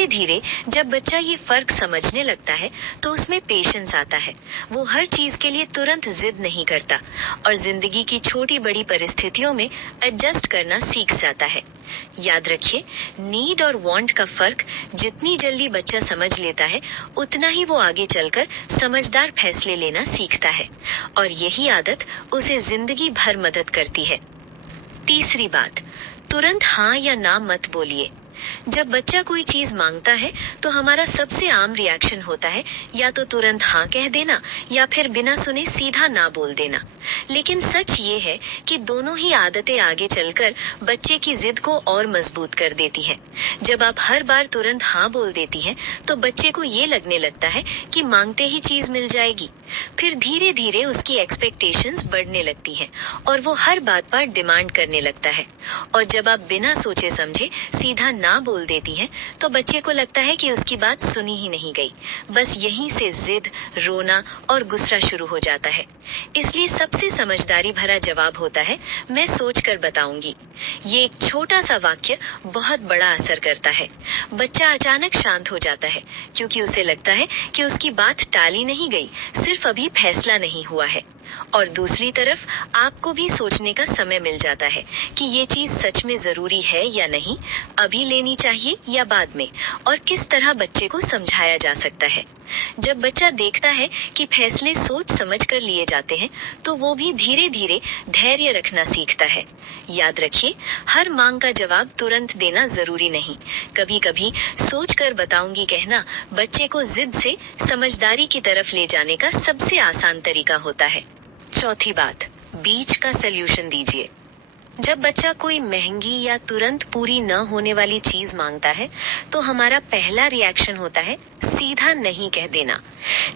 धीरे धीरे जब बच्चा ये फर्क समझने लगता है तो उसमें पेशेंस आता है। वो हर चीज के लिए तुरंत जिद नहीं करता और जिंदगी की छोटी बड़ी परिस्थितियों में एडजस्ट करना सीख जाता है। याद रखिए, नीड और वांट का फर्क जितनी जल्दी बच्चा समझ लेता है उतना ही वो आगे चलकर समझदार फैसले लेना सीखता है और यही आदत उसे जिंदगी भर मदद करती है। तीसरी बात, तुरंत हाँ या ना मत बोलिए। जब बच्चा कोई चीज मांगता है तो हमारा सबसे आम रिएक्शन होता है या तो तुरंत हाँ कह देना या फिर बिना सुने सीधा ना बोल देना। लेकिन सच ये है कि दोनों ही आदतें आगे चलकर बच्चे की जिद को और मजबूत कर देती है। जब आप हर बार तुरंत हाँ बोल देती हैं तो बच्चे को ये लगने लगता है कि मांगते ही चीज मिल जाएगी। फिर धीरे धीरे उसकी एक्सपेक्टेशंस बढ़ने लगती हैं और वो हर बात पर डिमांड करने लगता है। और जब आप बिना सोचे समझे सीधा ना बोल देती हैं तो बच्चे को लगता है कि उसकी बात सुनी ही नहीं गई। बस यहीं से जिद, रोना और गुस्सा शुरू हो जाता है। इसलिए सबसे समझदारी भरा जवाब होता है, मैं सोच कर बताऊंगी। ये एक छोटा सा वाक्य बहुत बड़ा असर करता है। बच्चा अचानक शांत हो जाता है क्योंकि उसे लगता है कि उसकी बात टाली नहीं गई, सिर्फ अभी फैसला नहीं हुआ है। और दूसरी तरफ आपको भी सोचने का समय मिल जाता है कि ये चीज सच में जरूरी है या नहीं, अभी लेनी चाहिए या बाद में, और किस तरह बच्चे को समझाया जा सकता है। जब बच्चा देखता है कि फैसले सोच समझ कर लिए जाते हैं तो वो भी धीरे धीरे धैर्य रखना सीखता है। याद रखिए, हर मांग का जवाब तुरंत देना जरूरी नहीं। कभी कभी सोच कर बताऊंगी कहना बच्चे को जिद से समझदारी की तरफ ले जाने का सबसे आसान तरीका होता है। चौथी बात, बीच का सल्यूशन दीजिए। जब बच्चा कोई महंगी या तुरंत पूरी न होने वाली चीज मांगता है तो हमारा पहला रिएक्शन होता है सीधा नहीं कह देना।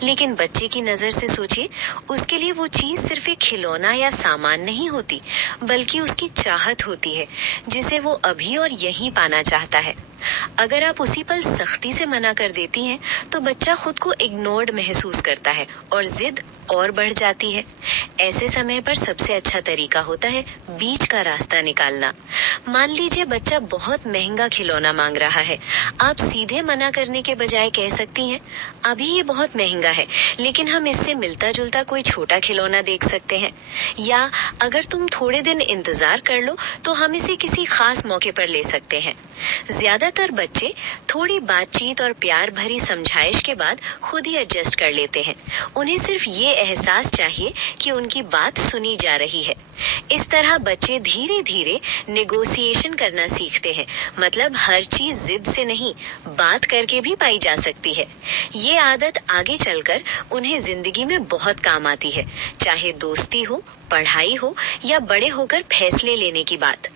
लेकिन बच्चे की नजर से सोचिए, उसके लिए वो चीज सिर्फ एक खिलौना या सामान नहीं होती, बल्कि उसकी चाहत होती है जिसे वो अभी और यहीं पाना चाहता है। अगर आप उसी पल सख्ती से मना कर देती हैं तो बच्चा खुद को इग्नोर्ड महसूस करता है और जिद और बढ़ जाती है। ऐसे समय पर सबसे अच्छा तरीका होता है बीच का रास्ता निकालना। मान लीजिए बच्चा बहुत महंगा खिलौना मांग रहा है, आप सीधे मना करने के बजाय कह सकती हैं, अभी ये बहुत महंगा है लेकिन हम इससे मिलता जुलता कोई छोटा खिलौना देख सकते हैं, या अगर तुम थोड़े दिन इंतजार कर लो तो हम इसे किसी खास मौके पर ले सकते हैं। ज्यादातर बच्चे थोड़ी बातचीत और प्यार भरी समझाइश के बाद खुद ही एडजस्ट कर लेते हैं। उन्हें सिर्फ ये एहसास चाहिए कि उनकी बात सुनी जा रही है। इस तरह बच्चे धीरे धीरे नेगोशिएशन करना सीखते हैं, मतलब हर चीज जिद से नहीं, बात करके भी पाई जा सकती है। ये आदत आगे चलकर उन्हें जिंदगी में बहुत काम आती है, चाहे दोस्ती हो, पढ़ाई हो या बड़े होकर फैसले लेने की बात।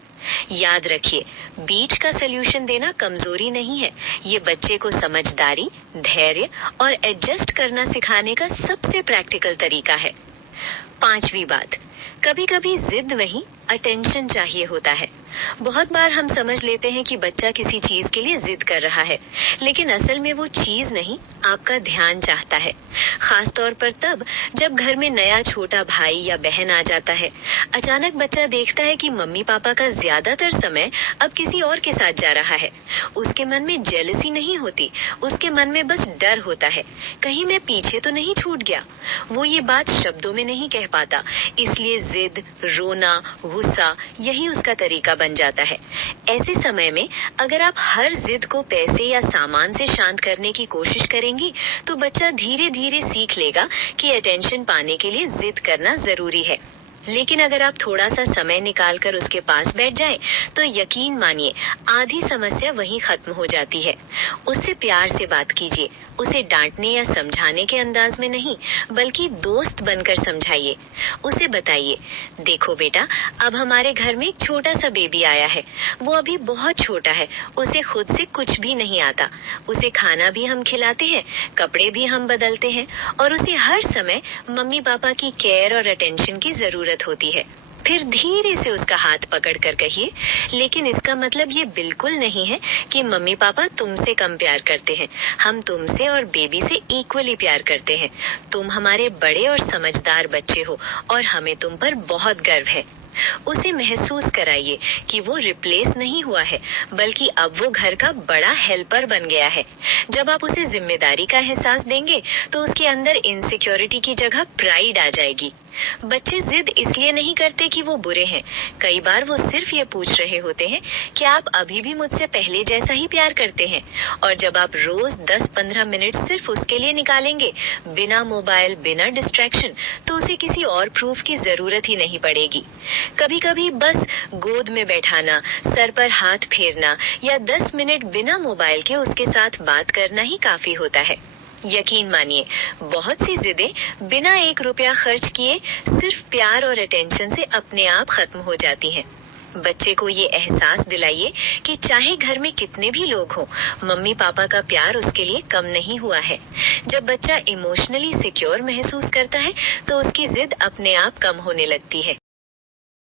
याद रखिए, बीच का सल्यूशन देना कमजोरी नहीं है, ये बच्चे को समझदारी, धैर्य और एडजस्ट करना सिखाने का सबसे प्रैक्टिकल तरीका है। पांचवी बात, कभी कभी जिद नहीं, अटेंशन चाहिए होता है। बहुत बार हम समझ लेते हैं कि बच्चा किसी चीज के लिए जिद कर रहा है, लेकिन असल में वो चीज नहीं, आपका ध्यान चाहता है। खास तौर पर तब जब घर में नया छोटा भाई या बहन आ जाता है। अचानक बच्चा देखता है कि मम्मी पापा का ज्यादातर समय अब किसी और के साथ जा रहा है। उसके मन में जेलसी नहीं होती, उसके मन में बस डर होता है, कहीं मैं पीछे तो नहीं छूट गया। वो ये बात शब्दों में नहीं कह पाता, इसलिए जिद, रोना, गुस्सा यही उसका तरीका बन जाता है। ऐसे समय में अगर आप हर जिद को पैसे या सामान से शांत करने की कोशिश करेंगी तो बच्चा धीरे धीरे सीख लेगा कि अटेंशन पाने के लिए जिद करना जरूरी है। लेकिन अगर आप थोड़ा सा समय निकाल कर उसके पास बैठ जाएं, तो यकीन मानिए आधी समस्या वहीं खत्म हो जाती है। उससे प्यार से बात कीजिए, उसे डांटने या समझाने के अंदाज में नहीं, बल्कि दोस्त बनकर समझाइए। उसे बताइए, देखो बेटा, अब हमारे घर में एक छोटा सा बेबी आया है, वो अभी बहुत छोटा है, उसे खुद से कुछ भी नहीं आता। उसे खाना भी हम खिलाते हैं, कपड़े भी हम बदलते हैं, और उसे हर समय मम्मी पापा की केयर और अटेंशन की जरूरत होती है। फिर धीरे से उसका हाथ पकड़कर कहिए, लेकिन इसका मतलब ये बिल्कुल नहीं है कि मम्मी पापा तुमसे कम प्यार करते हैं। हम तुमसे और बेबी से इक्वली प्यार करते हैं। तुम हमारे बड़े और समझदार बच्चे हो और हमें तुम पर बहुत गर्व है। उसे महसूस कराइए कि वो रिप्लेस नहीं हुआ है, बल्कि अब वो घर का बड़ा हेल्पर बन गया है। जब आप उसे जिम्मेदारी का एहसास देंगे, तो उसके अंदर इनसिक्योरिटी की जगह प्राइड आ जाएगी। बच्चे जिद इसलिए नहीं करते कि वो बुरे हैं। कई बार वो सिर्फ ये पूछ रहे होते हैं कि आप अभी भी मुझसे पहले जैसा ही प्यार करते हैं। और जब आप रोज 10-15 मिनट सिर्फ उसके लिए निकालेंगे, बिना मोबाइल, बिना डिस्ट्रैक्शन, तो उसे किसी और प्रूफ की जरूरत ही नहीं पड़ेगी। कभी कभी बस गोद में बैठाना, सर पर हाथ फेरना या 10 मिनट बिना मोबाइल के उसके साथ बात करना ही काफी होता है। यकीन मानिए, बहुत सी जिदें बिना 1 रुपया खर्च किए सिर्फ प्यार और अटेंशन से अपने आप खत्म हो जाती हैं। बच्चे को ये एहसास दिलाइए कि चाहे घर में कितने भी लोग हों, मम्मी पापा का प्यार उसके लिए कम नहीं हुआ है। जब बच्चा इमोशनली सिक्योर महसूस करता है, तो उसकी जिद अपने आप कम होने लगती है।